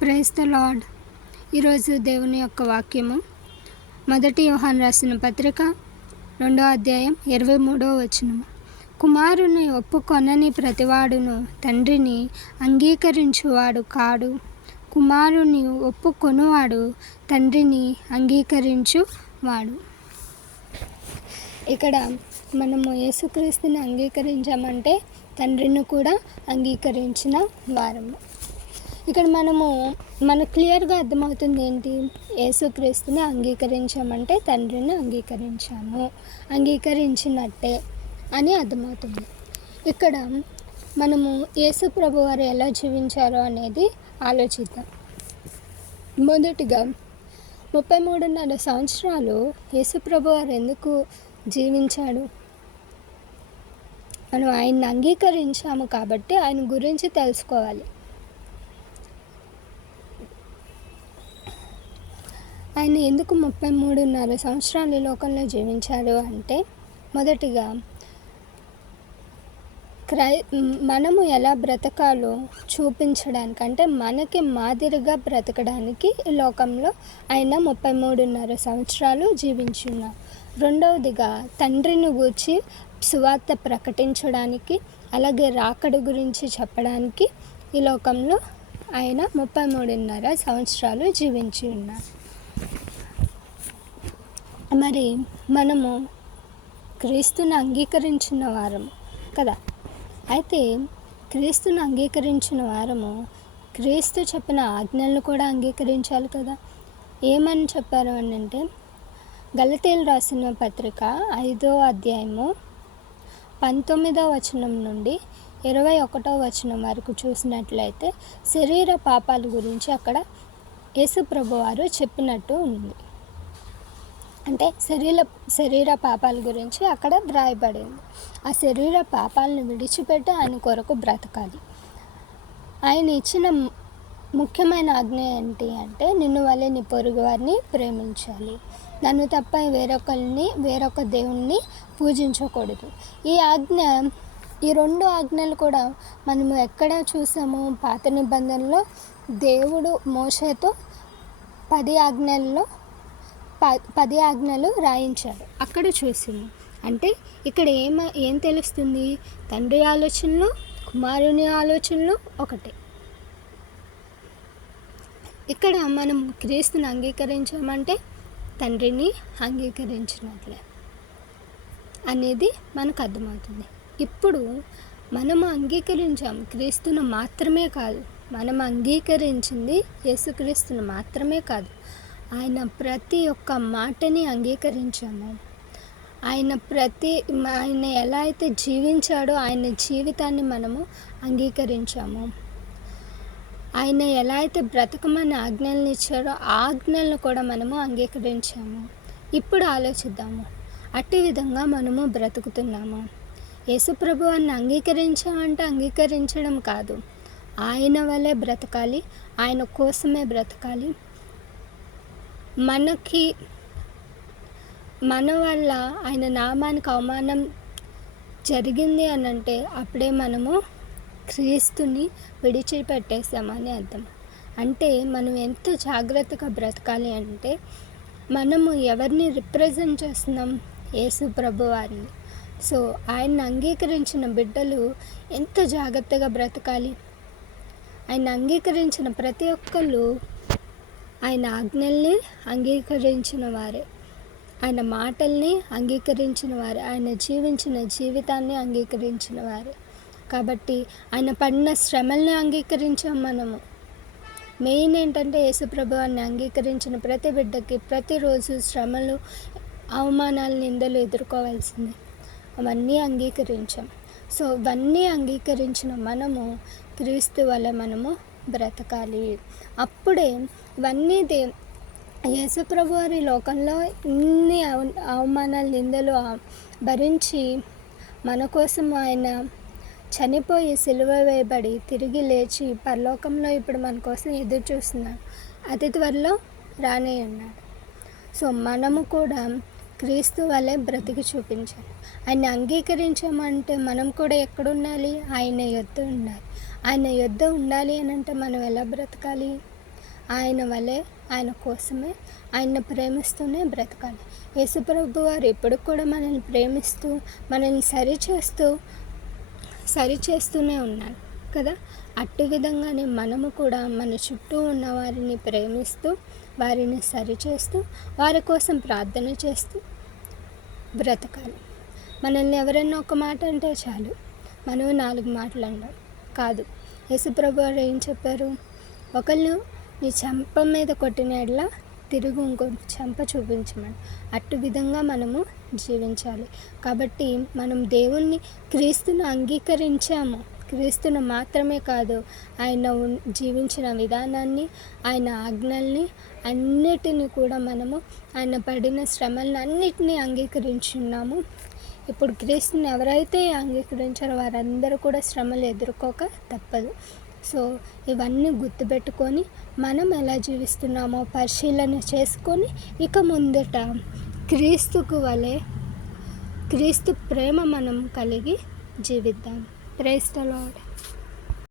Praise the lord. ఈరోజు దేవుని యొక్క వాక్యము 1 యోహాను రాసిన పత్రిక 2వ అధ్యాయం 23వ వచనము. కుమారుని ఒప్పుకొనని ప్రతివాడును తండ్రిని అంగీకరించువాడు కాడు, కుమారుని ఒప్పుకొనువాడు తండ్రిని అంగీకరించువాడు. ఇక్కడ మనము యేసుక్రీస్తుని అంగీకరించామంటే తండ్రిని కూడా అంగీకరించిన వారము. ఇక్కడ మనకు క్లియర్గా అర్థమవుతుంది ఏంటి? యేసుక్రీస్తుని అంగీకరించామంటే తండ్రిని అంగీకరించినట్టే అని అర్థమవుతుంది. ఇక్కడ మనము యేసు ప్రభు వారు ఎలా జీవించారో అనేది ఆలోచిద్దాం. మొదటిగా 33.5 సంవత్సరాలు యేసు ప్రభు వారు ఎందుకు జీవించాడు? మనం ఆయన్ని అంగీకరించాము కాబట్టి ఆయన గురించి తెలుసుకోవాలి. ఆయన ఎందుకు 33.5 సంవత్సరాలు ఈ లోకంలో జీవించాడు అంటే, మొదటిగా మనము ఎలా బ్రతకాలో చూపించడానికి, అంటే మనకి మాదిరిగా బ్రతకడానికి ఈ లోకంలో ఆయన 33.5 సంవత్సరాలు జీవించున్నారు. రెండవదిగా తండ్రిని గూర్చి సువార్త ప్రకటించడానికి, అలాగే రాకడ గురించి చెప్పడానికి ఈ లోకంలో ఆయన 33.5 సంవత్సరాలు జీవించి ఉన్నారు. మరి మనము క్రీస్తుని అంగీకరించిన వారము కదా. అయితే క్రీస్తుని అంగీకరించిన వారము క్రీస్తు చెప్పిన ఆజ్ఞలను కూడా అంగీకరించాలి కదా. ఏమని చెప్పారు అని అంటే, గలతీయులు రాసిన పత్రిక 5వ అధ్యాయము 19వ వచనం నుండి 21వ వచనం వరకు చూసినట్లయితే శరీర పాపాల గురించి అక్కడ యేసు ప్రభువారు చెప్పినట్టు ఉంది. అంటే శరీర పాపాల గురించి అక్కడ వ్రాయబడింది. ఆ శరీర పాపాలను విడిచిపెట్టి ఆయన కొరకు బ్రతకాలి. ఆయన ఇచ్చిన ముఖ్యమైన ఆజ్ఞ ఏంటి అంటే, నిన్ను వలె నీ పొరుగు వారిని ప్రేమించాలి, నన్ను తప్ప వేరొక దేవుణ్ణి పూజించకూడదు. ఈ రెండు ఆజ్ఞలు కూడా మనము ఎక్కడ చూసాము? పాత నిబంధనలో దేవుడు మోషేతో 10 ఆజ్ఞలు రాయించాడు, అక్కడ చూసాము. అంటే ఇక్కడ ఏం తెలుస్తుంది? తండ్రి ఆలోచనలు, కుమారుని ఆలోచనలు ఒకటే. ఇక్కడ మనం క్రీస్తుని అంగీకరించామంటే తండ్రిని అంగీకరించినట్లే అనేది మనకు అర్థమవుతుంది. ఇప్పుడు మనము అంగీకరించాం క్రీస్తును మాత్రమే కాదు, మనం అంగీకరించింది యేసుక్రీస్తును మాత్రమే కాదు, ఆయన ప్రతి ఒక్క మాటని అంగీకరించాము. ఆయన ఎలా అయితే జీవించాడో ఆయన జీవితాన్ని మనము అంగీకరించాము. ఆయన ఎలా అయితే బ్రతకమని ఆజ్ఞలను ఇచ్చాడో ఆ ఆజ్ఞలను కూడా మనము అంగీకరించాము. ఇప్పుడు ఆలోచిద్దాము, అట్టి విధంగా మనము బ్రతుకుతున్నాము. యేసుప్రభువాన్ని అంగీకరించామంటే అంగీకరించడం కాదు, ఆయన వల్లే బ్రతకాలి, ఆయన కోసమే బ్రతకాలి. మన వల్ల ఆయన నామానికి అవమానం జరిగింది అని అంటే అప్పుడే మనము క్రీస్తుని విడిచిపెట్టేసామని అర్థం. అంటే మనం ఎంత జాగ్రత్తగా బ్రతకాలి అంటే, మనము ఎవరిని రిప్రజెంట్ చేస్తున్నాం? యేసు ప్రభు వారిని. సో ఆయన్ని అంగీకరించిన బిడ్డలు ఎంత జాగ్రత్తగా బ్రతకాలి? ఆయన అంగీకరించిన ప్రతి ఒక్కళ్ళు ఆయన ఆజ్ఞల్ని అంగీకరించిన వారే, ఆయన మాటల్ని అంగీకరించిన వారే, ఆయన జీవించిన జీవితాన్ని అంగీకరించిన వారే. కాబట్టి ఆయన పడిన శ్రమల్ని అంగీకరించాం మనము. మెయిన్ ఏంటంటే యేసుప్రభువాన్ని అంగీకరించిన ప్రతి బిడ్డకి ప్రతిరోజు శ్రమలు, అవమానాలు, నిందలు ఎదుర్కోవాల్సిందే. అవన్నీ అంగీకరించాం. సో ఇవన్నీ అంగీకరించిన మనము క్రీస్తు వల్ల మనము బ్రతకాలి. అప్పుడే ఇవన్నీ యేసుప్రభు వారి లోకంలో ఇన్ని అవమానాలు, నిందలు భరించి మన కోసం ఆయన చనిపోయి సిలువ వేయబడి తిరిగి లేచి పరలోకంలో ఇప్పుడు మన కోసం ఎదురు చూస్తున్నాడు. అతి త్వరలో రానే ఉన్నాడు. సో మనము కూడా క్రీస్తు వల్లే బ్రతికి చూపించాలి. ఆయన్ని అంగీకరించామంటే మనం కూడా ఎక్కడుండాలి? ఆయన యొద్ద ఉండాలి. ఆయన యొద్ద ఉండాలి అని అంటే మనం ఎలా బ్రతకాలి? ఆయన వలె, ఆయన కోసమే, ఆయన్ని ప్రేమిస్తూనే బ్రతకాలి. యేసుప్రభు వారు ఎప్పుడు కూడా మనల్ని ప్రేమిస్తూ, మనల్ని సరిచేస్తూనే ఉన్నారు కదా. అట్టి విధంగానే మనము కూడా మన చుట్టూ ఉన్న వారిని ప్రేమిస్తూ, వారిని సరిచేస్తూ, వారి కోసం ప్రార్థన చేస్తూ బ్రతకాలి. మనల్ని ఎవరైనా ఒక మాట అంటే చాలు, మనం 4 మాటలు అన్నాం కాదు. యేసుప్రభు వారు ఏం చెప్పారు? ఒకళ్ళు నీ చెంప మీద కొట్టిన యెడల తిరుగు ఇంకో చెంప చూపించమని. అటు విధంగా మనము జీవించాలి. కాబట్టి మనం దేవుణ్ణి, క్రీస్తును అంగీకరించాము. క్రీస్తును మాత్రమే కాదు, ఆయన జీవించిన విధానాన్ని, ఆయన ఆజ్ఞల్ని అన్నిటినీ కూడా మనము, ఆయన పడిన శ్రమలను అన్నిటినీ అంగీకరించున్నాము. ఇప్పుడు క్రీస్తుని ఎవరైతే అంగీకరించారో వారందరూ కూడా శ్రమలు ఎదుర్కోక తప్పదు. సో ఇవన్నీ గుర్తుపెట్టుకొని మనం ఎలా జీవిస్తున్నామో పరిశీలన చేసుకొని ఇక ముందట క్రీస్తుకు వలె, క్రీస్తు ప్రేమ మనం కలిగి జీవిద్దాం. Praise the lord.